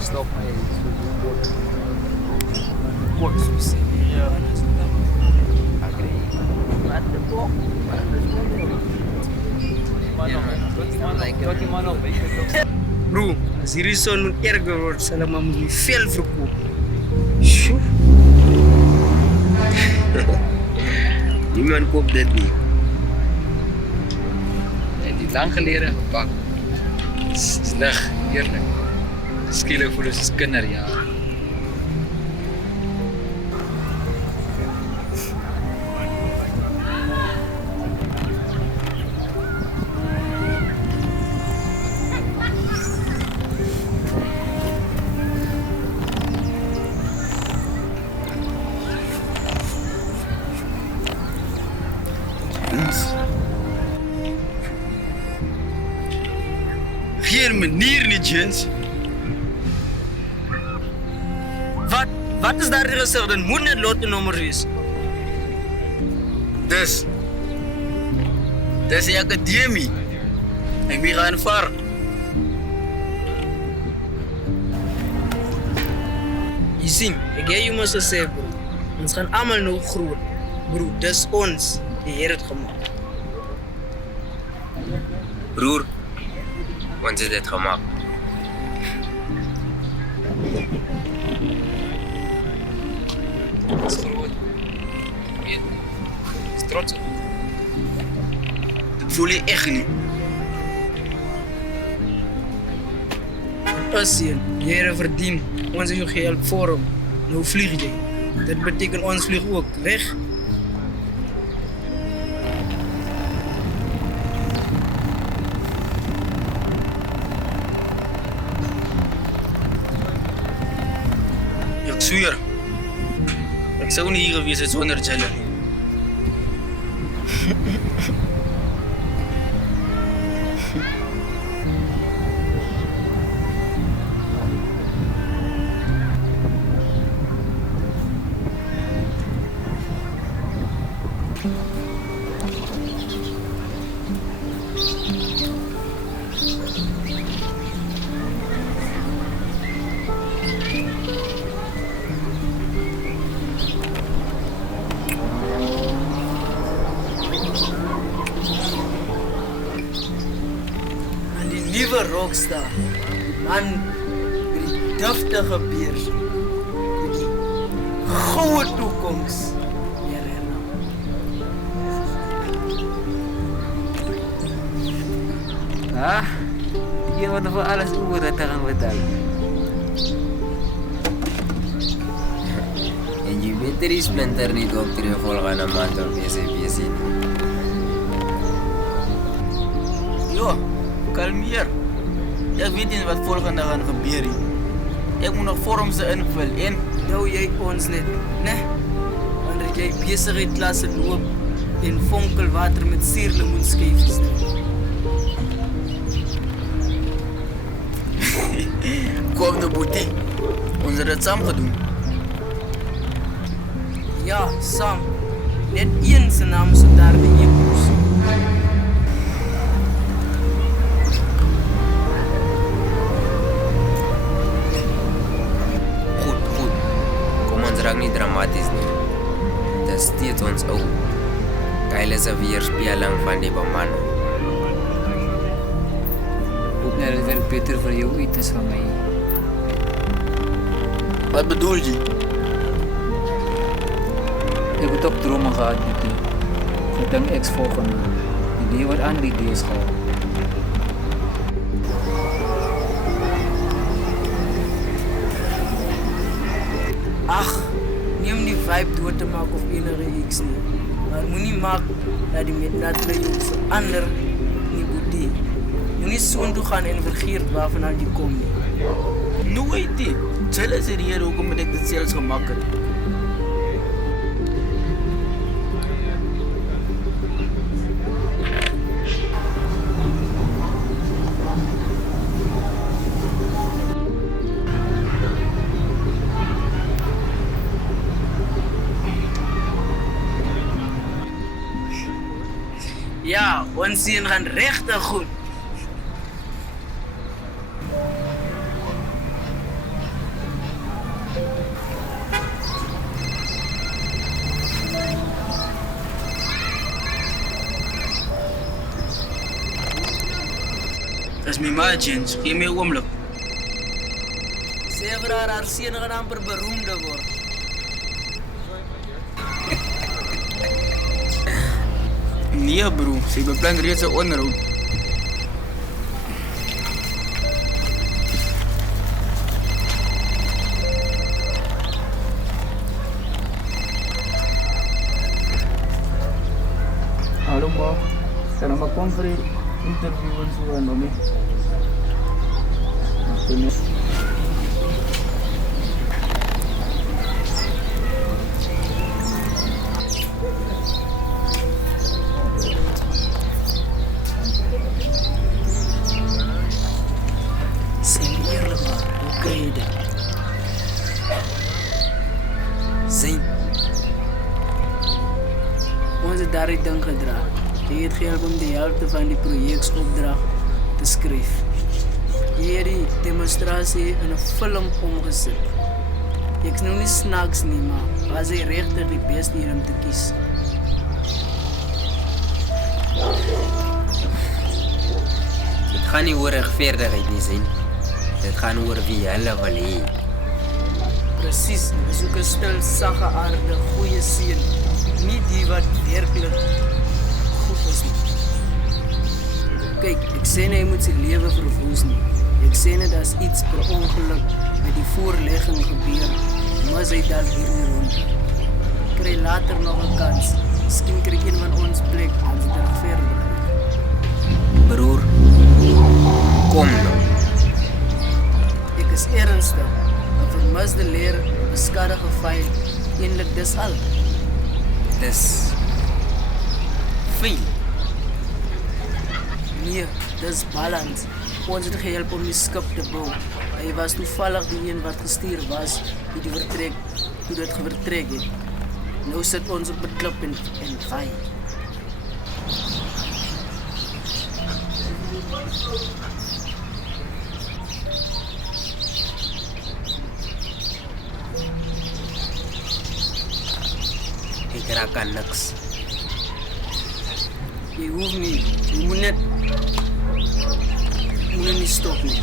stop my work susi. Yeah. Agree. What the fuck? Bro, als hierdie son moet erger word, sal ek maar moet my vel verkoop. Sjoe. Niemand koop dit nie. En die lang gelede gepak. Is lig, eerlik. Skielik voel ons as kinderjare. Geen manier nie, Jens. Wat is daar gesê? Dan moet net lottonommer wees. Dis die akademie. Ek moet gaan vaar. Jy sien, ek gee jou mos gesê, bro. Ons gaan almal nou groot. Bro, dis ons. Die Here het gemaak. Broer, ons het dit gemaak. Is groot. Weet. Is trots op. Dit voel jy echt nie. Asien, die Here verdien. Ons het jou gehelp voor hom. Nou vlieg jy. Dit beteken ons vlieg ook, reg? Ek zweer. Ek sou nie hier gewees het sonder Jelle nie. Nuwe rockstar, man met die duftige beers, met die goue toekoms. Ah, die een wat nog voor alles oor dat gaan betalen. En jy weet die splinter niet optree volgende maand op SABC nie. Jo, kalmeer. Ek weet nie wat volgende gaan gebeur nie. Ek moet nog vorms invul en Nou jy ons net, né? Wanneer jy besigheidklasse loop en vonkelwater met suurlemoenskyfies drink. koop de boetie. Ons het dit saam gedoen. Ja, saam. Net een se naam so daar die e-pos. Goed. Kom ons raak nie dramaties nie. Dit is steeds ons ou. Kyle is 'n weerspeling van die bemanning. Hoop net dit werk beter vir jou uit as vir my. Wat bedoel jy? Ek het ook drome gehad met die. Vir ding X volgende. Die idee wat aan die idees gehad. Ag, neem die vibe dood te maak of enige iets nie. Maar moenie maak dat die midnight by jou verander nie boetie. Moenie soontoe gaan en vergeet waarvan jy kom nie. Nooit nie. Tell is hier hoekom ek dit selfs gemaak het. Ja, ons sien gaan regtig goed. Dis my ma, Jens. Gee my 'n oomblik. Sê vir haar seun gaan amper beroemde word. Nee, bro. Sy beplan reeds 'n onderhoud. Hallo ma, kan ik kom voor die interview en zo en mami? Zijn eerlijk maar, hoe krijg je dat? Zijn. Ons het daar die ding gedra. Jy het gehelp om die helfte van die projeksopdrag te skryf. Jy het die demonstrasie in 'n film omgesit. Ek is nou nie snaaks nie, maar was hy regtig die beste hier om te kies? Dit gaan nie oor regverdigheid nie, Zijn. Dit gaan oor wie hulle wil hê. Presies, ek soek 'n stil, sagge aarde, goeie seun. Nie die wat werklik goed is nie. Kyk, ek sê nie hy moet sy lewe verwoes nie. Ek sê net as iets per ongeluk met die voorlegging gebeur, mis hy dalk hier nie rond. Kry later nog 'n kans. Miskien kry een van ons plek als dit regverdig. Broer, kom nou. Ek is ernstig. 'n Vermisde leer, 'n skadige fyl, eintlik dis al. Dis Veel. Nee, dis balans. Ons het gehelp om die skip te bou. Hy was toevallig die een wat gestuur was toe die vertrek, toe dit vertrek het. Nou sit ons op 'n klip en vaai. ek raak aan niks. Jy hoef nie, jy moet net nie stop nie.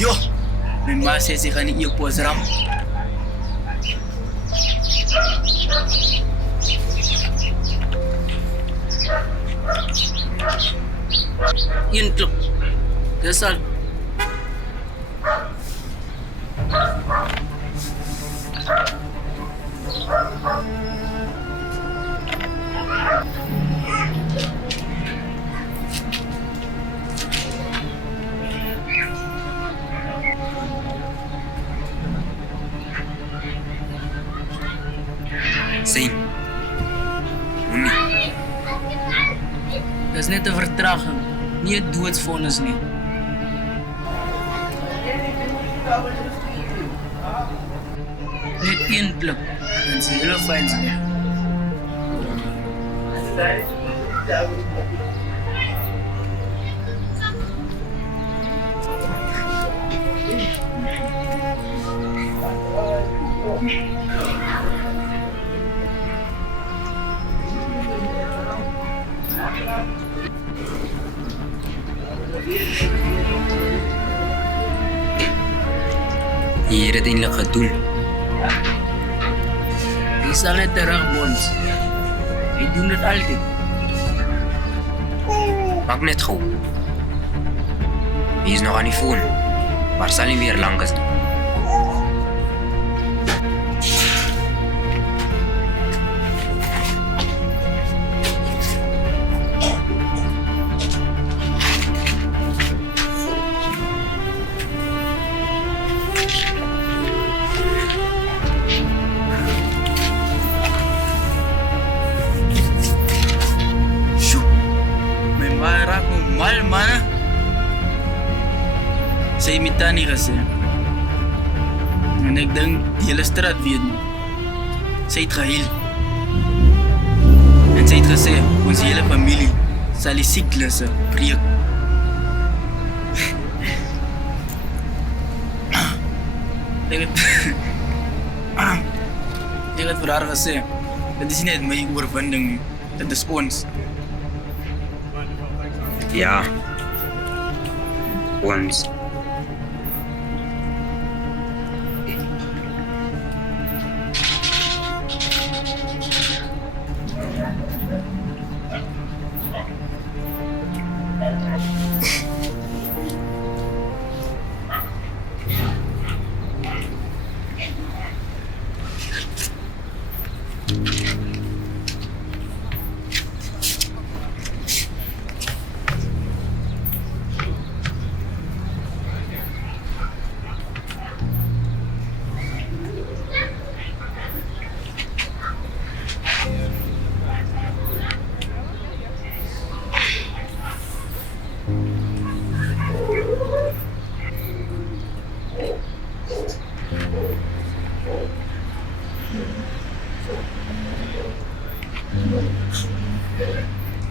Yo, my ma sê sy gaan nie eepos ram. Een klip. Dis al. Zijn. Moenie. Dis net 'n vertraging, nie 'n doodsvonnis nie. Net een klip, dan is die hele files weg. Jy het dit eintlik gedoen. Hy sal net terug bons. Hy doen dit altyd. Maak net gou. Hy is nog aan die foon. Maar sal nie meer lank is nie. Mal, man. Sy het my tannie gesê. En ek dink die hele straat weet nie. sy het gehuil. En sy het gesê, ons hele familie sal die siklusse breek. Ek het vir haar gesê, dit is nie net my oorwinning nie, dit is ons. Ja. Ons.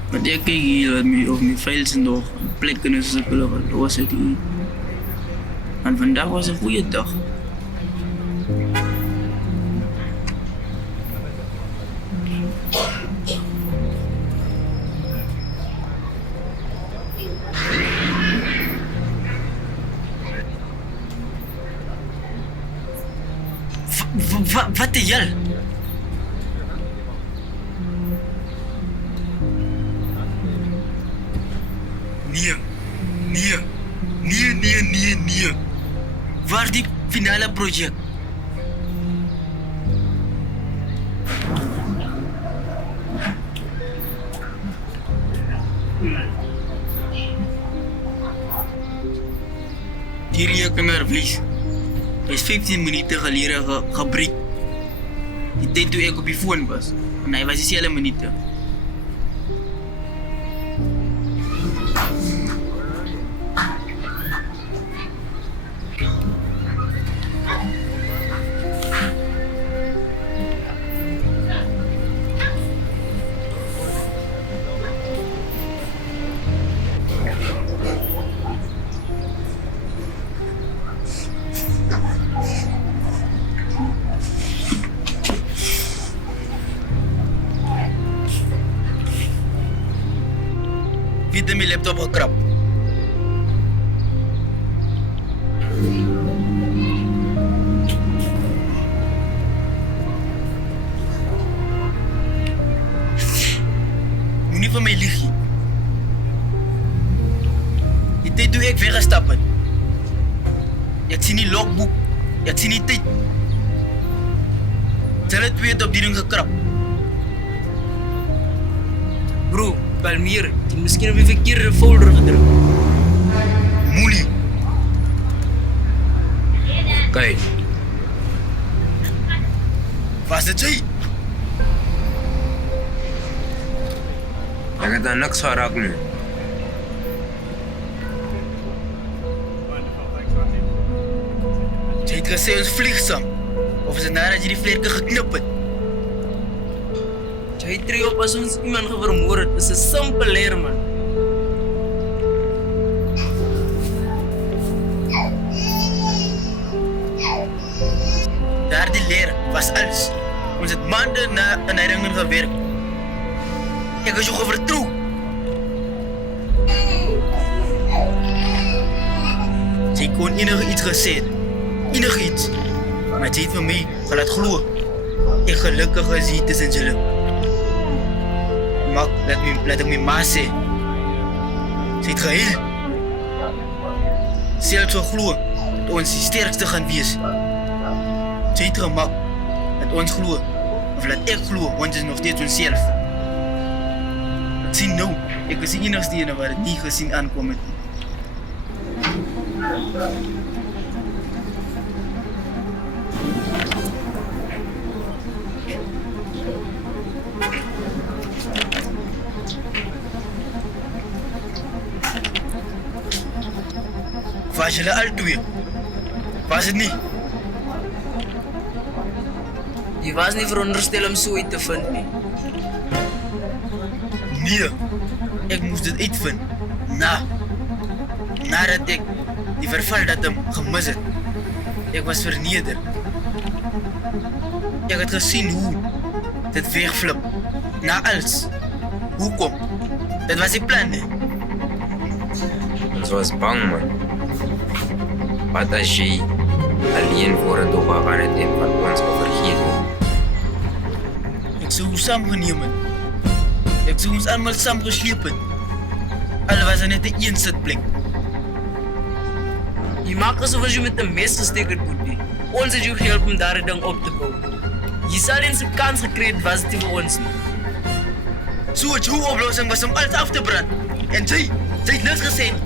Want ek kyk hier of my files nog plek in is ek los het hier. En vandag was 'n goeie dag. Wat die hel? Nee. Waar die finale projek? Hierdie kan wys. Hy is 15 minute gelede gebreek. Die tyd toe ek op die foon was. En hy was dieselfde minute. Wie het my laptop gekrap? Moenie van my lieg nie. Die tyd toe ek weggestap het. Ek sien die logboek, ek sien die tyd. Hulle twee het op die ding gekrap. Bro, kalmeer, jy het miskien op die verkeerde folder gedruk. Moenie. Kyk, Was dit jy? ek het aan niks geraak nie. Jy het gesê ons vlieg saam. Of is dit nadat jy die vlerke geknip het? Jy tree op as ons iemand gevermoor het, is 'n simpel leer, man. Daardie leer was alles. Ons het maande na in die ringen gewerk. Ek is jou gevertrou. Jy kon enige iets gesê het. Enige iets. Maar jy het vir my gelaat glo. Ek gelukkig is hier tussen julle. Maar laat ek my ma sê. Sy het gehuil. Sy het so glo dat ons die sterkste gaan wees. Sy het gemaak dat ons glo. Of laat ek glo, ons is nog steeds onsself. Ek sien nou, ek was die enigste ene wat het nie gesien aankom het. Was julle al twee? Was het nie? Jy was nie veronderstel om so uit te vind nie. Nee, ek moes dit uitvind. Nadat ek die vervaldatum gemis het. Ek was verneder. Ek het gesien hoe dit wegflip. Na alles. Hoekom? Dit was die plan, hè? Ons was bang, man. Wat as jy alleen voor het opgegaan het en van ons vergeet het? Ek sou ons saamgeneem het. Ek sou ons allemaal saam gesleep het. Al was er net een sitplek. Jy maak asof as jy met 'n mes gesteek het, Boetie. Ons het jou gehelp om daardie ding op te bou. Jy sal eens 'n kans gekry het, was dit nie vir ons nie. So het jou oplossing was om alles af te brand. En sy het niks gesê nie.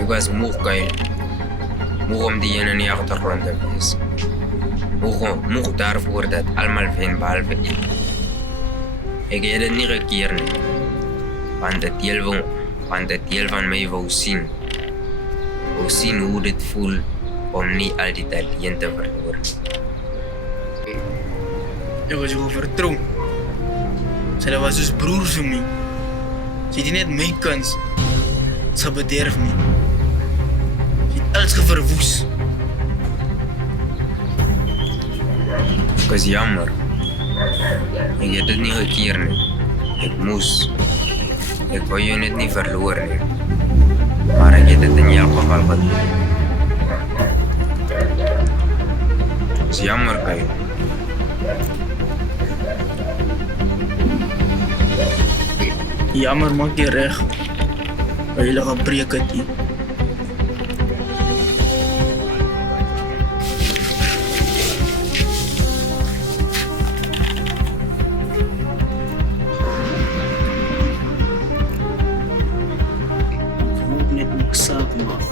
Ek was moeg, Kyle. Moeg om die ene in die agtergrond te wees. Moeg daarvoor dat almal wen behalve ek. Ek het dit nie gekeer nie. Want dit deel van my wou sien hoe dit voel om nie al die talent te verloor. Ek was jou vertrouw. Sy was soos broers vir my. Sy het nie net my kans gebederf nie. Sy het alles geverwoes. Ek is jammer. Ek het dit nie gekeer nie. Ek moes. Ek wou jou net nie verloor nie. Maar ek het dit in jou geval gedoen. Ek is jammer, Kyle. Jammer, maak jy reg. Hulle gebreek het nie. Ek moet net niks saak maak.